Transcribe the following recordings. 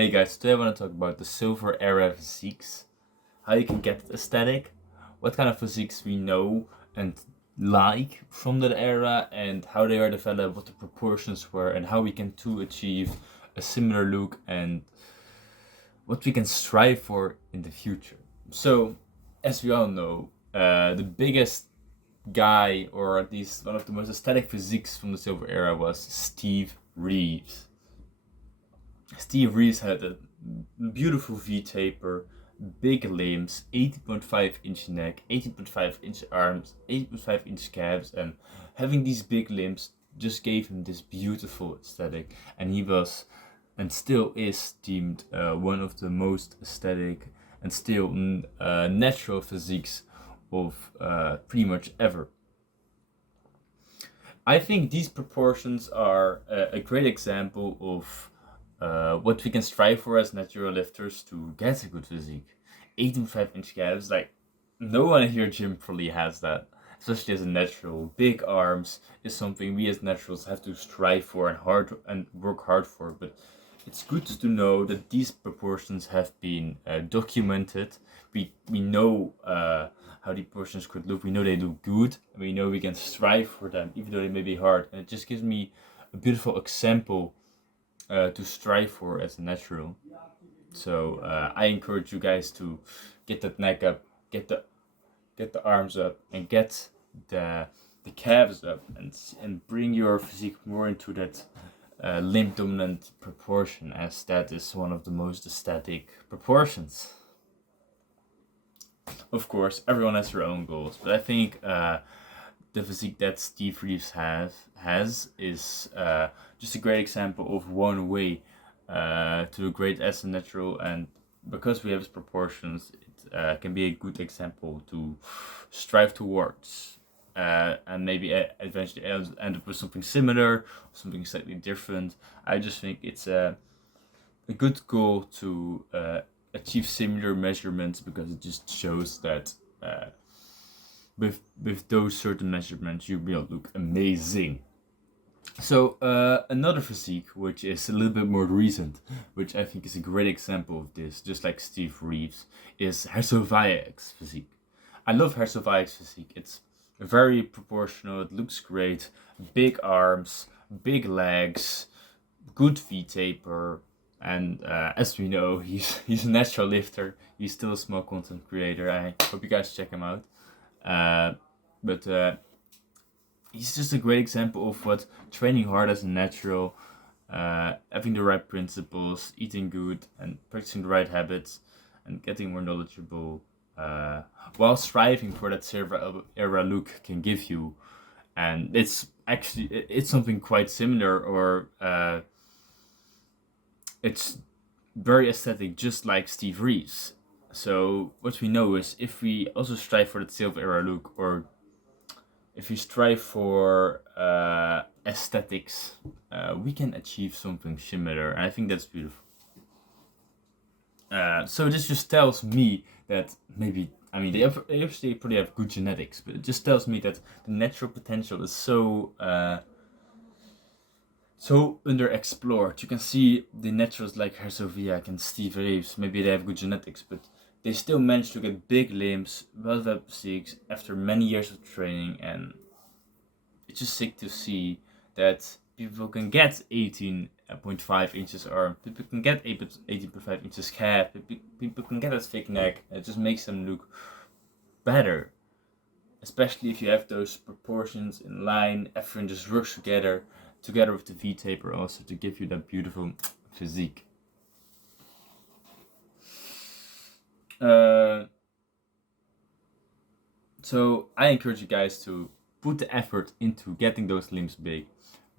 Hey guys, today I want to talk about the silver era physiques, how you can get it aesthetic, what kind of physiques we know and like from that era, and how they are developed, what the proportions were, and how we can too achieve a similar look and what we can strive for in the future. So, as we all know, the biggest guy, or at least one of the most aesthetic physiques from the silver era, was Steve Reeves. Steve Reeves had a beautiful V taper, big limbs, 18.5-inch neck, 18.5-inch arms, 8.5-inch calves, and having these big limbs just gave him this beautiful aesthetic. And he was, and still is, deemed one of the most aesthetic and still natural physiques of pretty much ever. I think these proportions are a great example of what we can strive for as natural lifters to get a good physique. 18.5-inch calves, like no one here gym probably has that, especially as a natural. Big arms is something we as naturals have to strive for and work hard for. But it's good to know that these proportions have been documented. We know how the proportions could look. We know they look good, and we know we can strive for them, even though they may be hard. And it just gives me a beautiful example to strive for as a natural. So I encourage you guys to get that neck up, get the arms up, and get the calves up, and bring your physique more into that limb dominant proportion, as that is one of the most aesthetic proportions. Of course, everyone has their own goals, but I think the physique that Steve Reeves has is just a great example of one way to a great as a natural, and because we have his proportions, it can be a good example to strive towards, and maybe eventually end up with something similar, something slightly different. I just think it's a good goal to achieve similar measurements, because it just shows that with those certain measurements you will look amazing. So another physique, which is a little bit more recent, which I think is a great example of this, just like Steve Reeves, is Herzoviak's physique. I love Herzoviak's physique. It's very proportional, it looks great, big arms, big legs, good V taper, and as we know, he's a natural lifter. He's still a small content creator. I hope you guys check him out. But he's just a great example of what training hard as a natural, having the right principles, eating good, and practicing the right habits, and getting more knowledgeable, while striving for that silver era look can give you. And it's something quite similar, or it's very aesthetic, just like Steve Reeves. So what we know is, if we also strive for that silver era look, or if we strive for aesthetics, we can achieve something similar, and I think that's beautiful. So this just tells me that maybe, I mean, they obviously probably have good genetics, but it just tells me that the natural potential is so underexplored. You can see the naturals like Herzoviak and Steve Reeves, maybe they have good genetics, but they still manage to get big limbs, well-developed physiques after many years of training. And it's just sick to see that people can get 18.5 inches arm, people can get 18.5 inches calf, people can get a thick neck. It just makes them look better, especially if you have those proportions in line. Everything just works together with the V taper also, to give you that beautiful physique. So I encourage you guys to put the effort into getting those limbs big.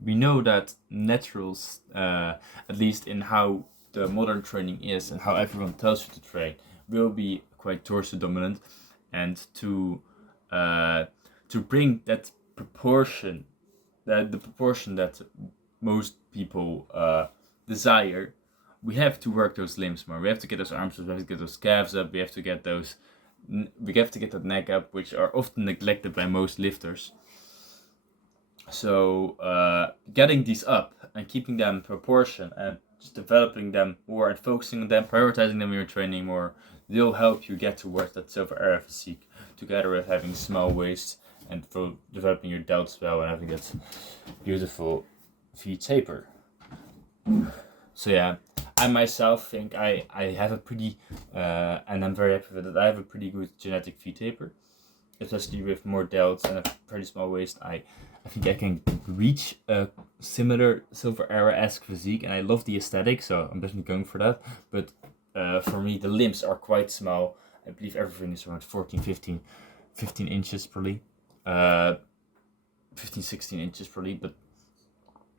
We know that naturals, at least in how the modern training is and how everyone tells you to train, will be quite torso dominant, and to bring that proportion, the proportion that most people desire, we have to work those limbs more. We have to get those arms up, we have to get those calves up, we have to get that neck up, which are often neglected by most lifters. So getting these up and keeping them in proportion, and just developing them more and focusing on them, prioritizing them when you're training more, they'll help you get towards that silver era physique, together with having small waist and for developing your delts well and having that beautiful V taper. So yeah, I myself think I have a pretty, and I'm very happy with it, I have a pretty good genetic V taper, especially with more delts and a pretty small waist. I think I can reach a similar silver era-esque physique, and I love the aesthetic, so I'm definitely going for that. But for me, the limbs are quite small. I believe everything is around 15 inches probably. 16 inches probably, but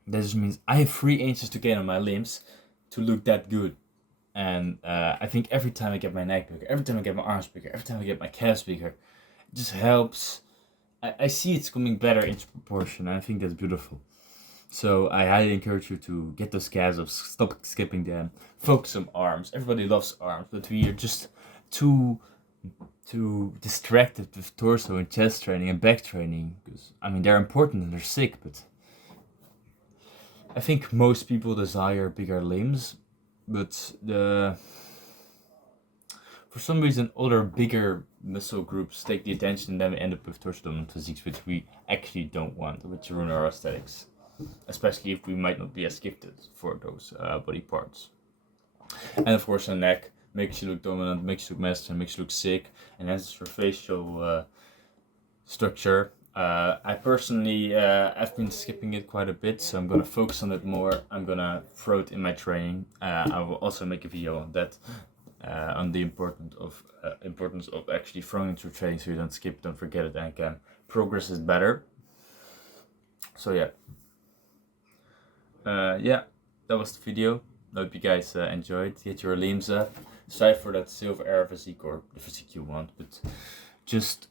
that just means I have 3 inches to gain on my limbs to look that good. And I think every time I get my neck bigger, every time I get my arms bigger, every time I get my calves bigger, it just helps. I see it's coming better into proportion, and I think that's beautiful. So I highly encourage you to get those calves up, stop skipping them, focus on arms. Everybody loves arms, but we are just too distracted with torso and chest training and back training. Because I mean, they're important and they're sick, but I think most people desire bigger limbs, but for some reason other bigger muscle groups take the attention, and then we end up with torso dominant physiques, which we actually don't want, which ruin our aesthetics, especially if we might not be as gifted for those body parts. And of course the neck makes you look dominant, makes you look masculine, makes you look sick, and enhances your facial structure. I personally have been skipping it quite a bit, so I'm gonna focus on it more. I'm gonna throw it in my training. I will also make a video on that, on the importance of actually throwing it through training, so you don't skip, don't forget it, and can progress is better. So yeah, that was the video. I hope you guys enjoyed. Get your limbs up, strive for that silver era physique or the physique you want, but just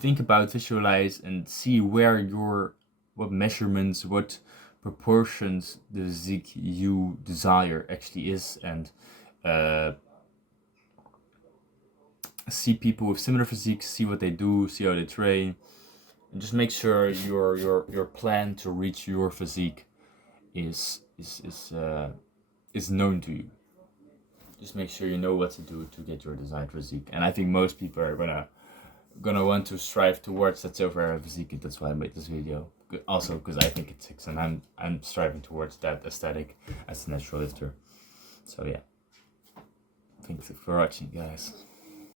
think about, visualize, and see where what measurements, what proportions the physique you desire actually is, and see people with similar physiques, see what they do, see how they train, and just make sure your plan to reach your physique is known to you. Just make sure you know what to do to get your desired physique, and I think most people are gonna want to strive towards that silver era physique, and that's why I made this video. Also because I think it's sick, and I'm striving towards that aesthetic as a natural lifter. So yeah, thanks for watching, guys.